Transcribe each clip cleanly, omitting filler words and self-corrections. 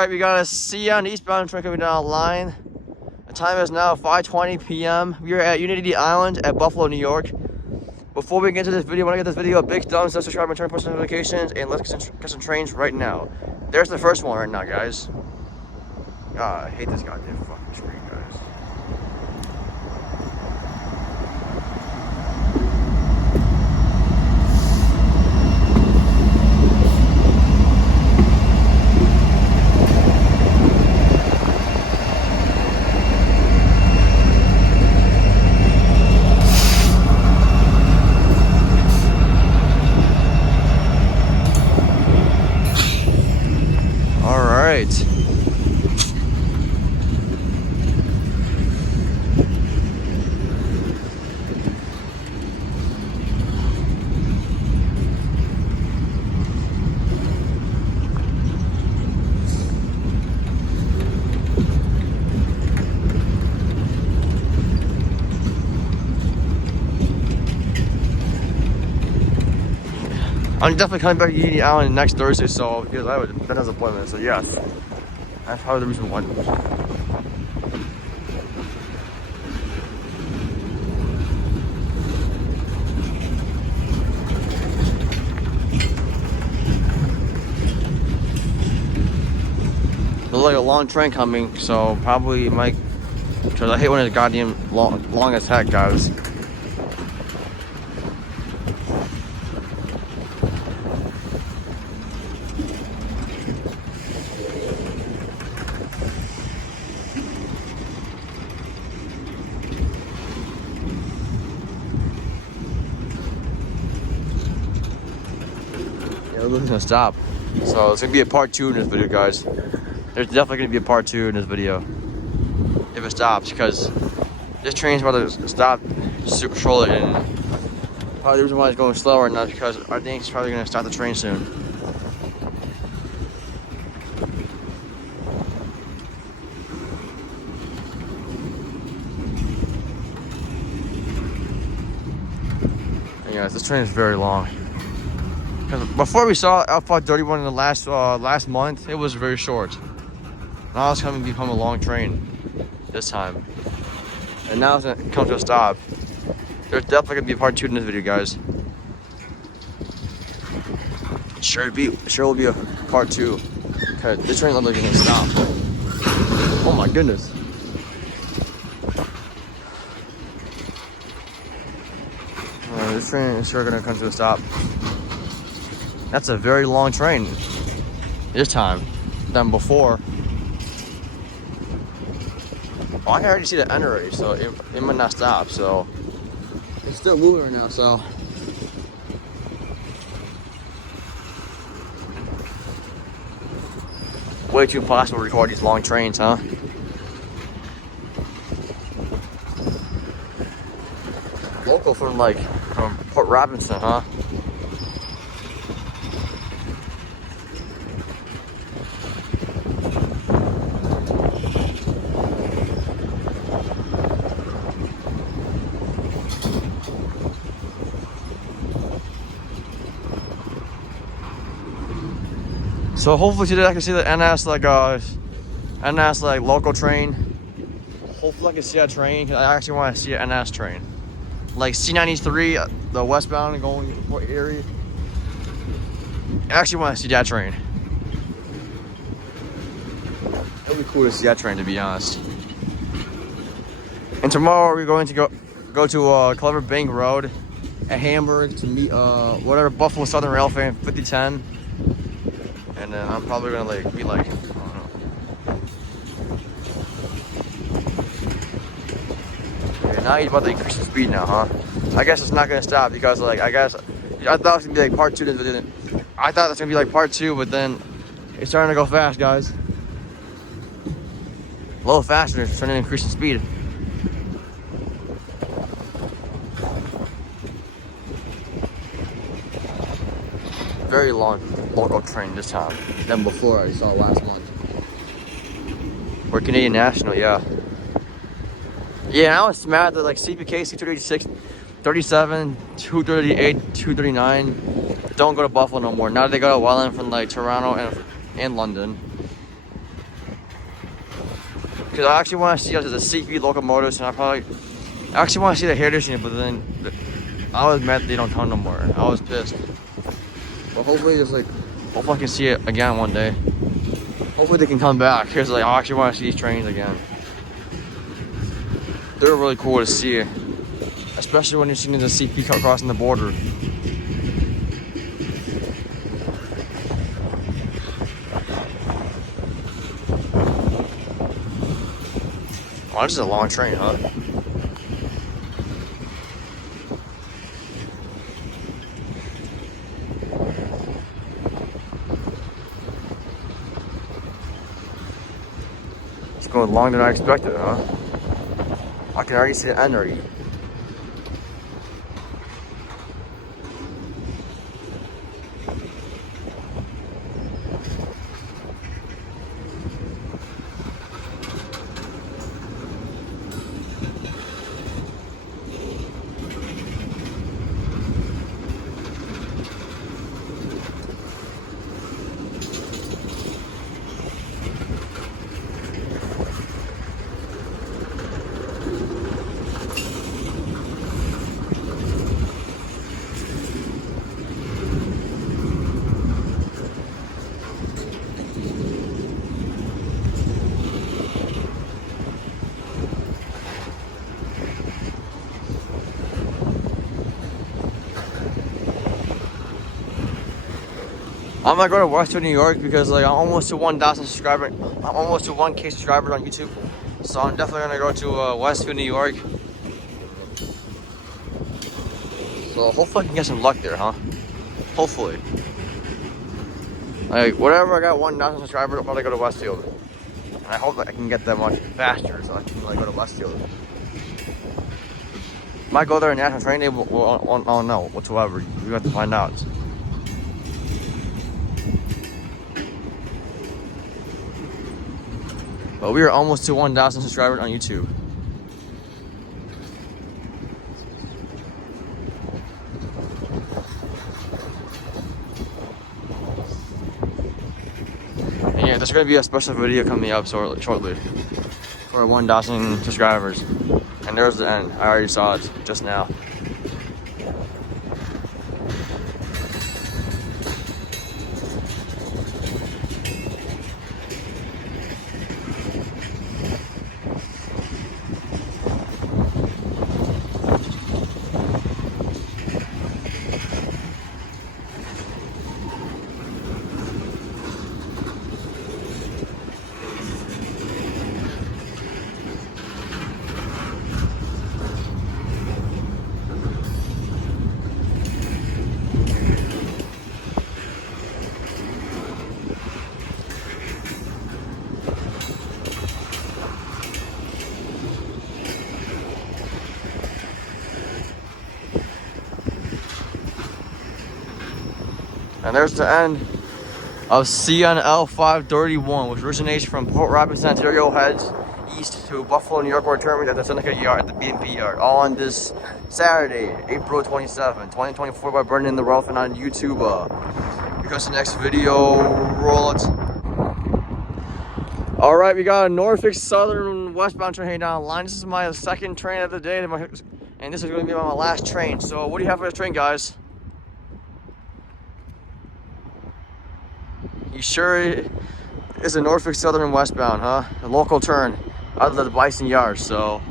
Alright, we got a see on Eastbound train coming down the line. The time is now 5:20 p.m. We are at Unity Island at Buffalo, New York. Before we get into this video, I want to give this video a big thumbs up, subscribe, and turn post notifications, and let's get some trains right now. There's the first one right now, guys. God, I hate this goddamn fucking screen, guys. I'm definitely coming back to Erie Island next Thursday, so because I have a dentist appointment, so yes. That's probably the reason why. Looks like a long train coming, so probably might, because I hate when it's goddamn long as heck, guys. It's gonna stop, so it's gonna be a part 2 in this video, guys. There's definitely gonna be a part 2 in this video if it stops, because this train's about to stop shortly, and probably the reason why it's going slower now is because I think it's probably gonna start the train soon. And guys, this train is very long. Before we saw Alpha 31 in the last month, it was very short. Now it's coming to become a long train this time. And now it's gonna come to a stop. There's definitely gonna be a part 2 in this video, guys. Sure will be a part 2. Cause this train looks like it's gonna stop. Oh my goodness. This train is sure gonna come to a stop. That's a very long train this time than before. Oh, I can already see the end already, so it might not stop. So it's still moving right now. So way too impossible to record these long trains, huh? Local from Port Robinson, huh? So hopefully today I can see the NS local train. Hopefully I can see that train, because I actually want to see an NS train. Like C93, the Westbound going for Erie. I actually want to see that train. It'd be cool to see that train, to be honest. And tomorrow we're going to go to Clever Bank Road at Hamburg to meet whatever Buffalo Southern Railfanning 5010. And then I'm probably gonna be I don't know. Okay, now he's about to increase the speed now, huh? I guess it's not gonna stop, because I thought it was gonna be part 2 to the video. I thought it was gonna be part 2, but then it's starting to go fast, guys. A little faster, it's starting to increase in speed. Very long local train this time than before I saw last month. We're Canadian National, yeah. Yeah, I was mad that CPK, C286, 37, 238, 239 don't go to Buffalo no more. Now they go to Welland from Toronto and London. because I actually want to see the CP locomotives, and I actually want to see the hair conditioning, but then I was mad they don't come no more. I was pissed. But hopefully hopefully I can see it again one day. Hopefully they can come back, because I actually want to see these trains again. They're really cool to see, especially when you're seeing the CP crossing the border. Oh, this is a long train, huh? It's going longer than I expected, huh? I can already see the end already. I'm gonna go to Westbound, New York, because I'm almost to 1,000 subscribers. I'm almost to 1K subscribers on YouTube, so I'm definitely gonna go to Westbound, New York. So hopefully I can get some luck there, huh? Hopefully. Whatever I got 1,000 subscribers, I'm gonna go to Westfield, and I hope that I can get that much faster, so I can go to Westfield. Might go there in National Train Day. I don't know whatsoever. You have to find out. But we are almost to 1,000 subscribers on YouTube. And yeah, there's going to be a special video coming up shortly for 1,000 subscribers. And there's the end. I already saw it just now. And there's the end of CNL 531, which originates from Port Robinson, Ontario, heads east to Buffalo, New York, where it terminates at the Seneca yard, at the BNP yard, all on this Saturday, April 27, 2024, by Brendan the Railfanning on YouTube. Because the next video, roll it. All right, we got a Norfolk Southern westbound train heading down the line. This is my second train of the day, and this is going to be my last train. So what do you have for this train, guys? You sure it's a Norfolk Southern westbound, huh? A local turn out of the Bison yard, so.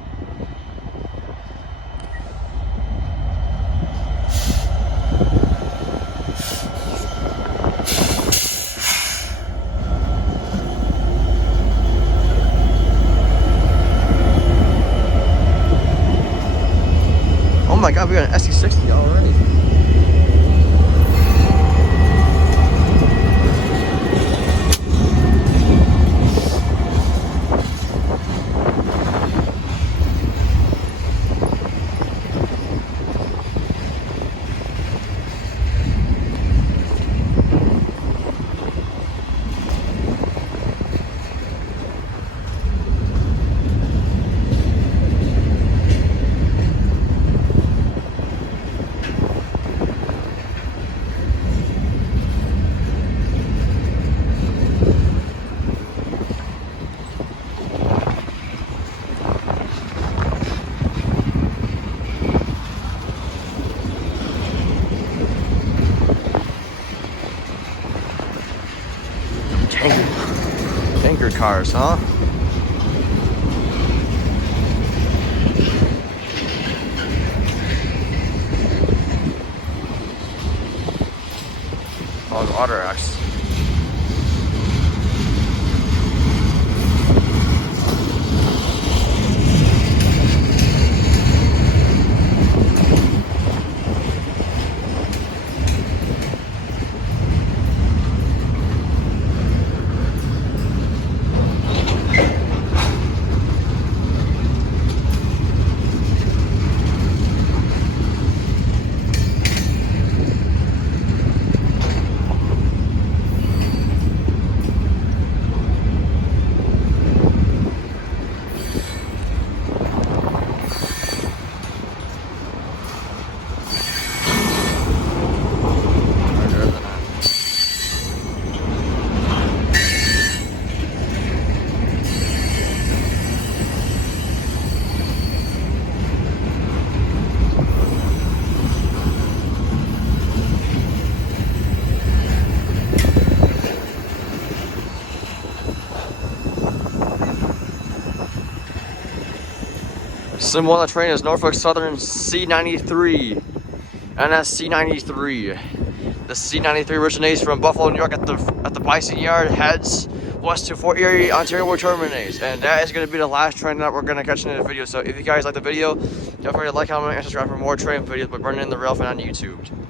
Oh my God, we got an SC60 already. Anchor cars, huh? Oh, the water axe. Symbol on the train is Norfolk Southern C93, NSC93. The C93 originates from Buffalo, New York at the Bison yard, heads west to Fort Erie, Ontario, where it terminates. And that is going to be the last train that we're going to catch in the video. So if you guys like the video, don't forget to like, comment, and subscribe for more train videos by burning in the Railfanning on YouTube.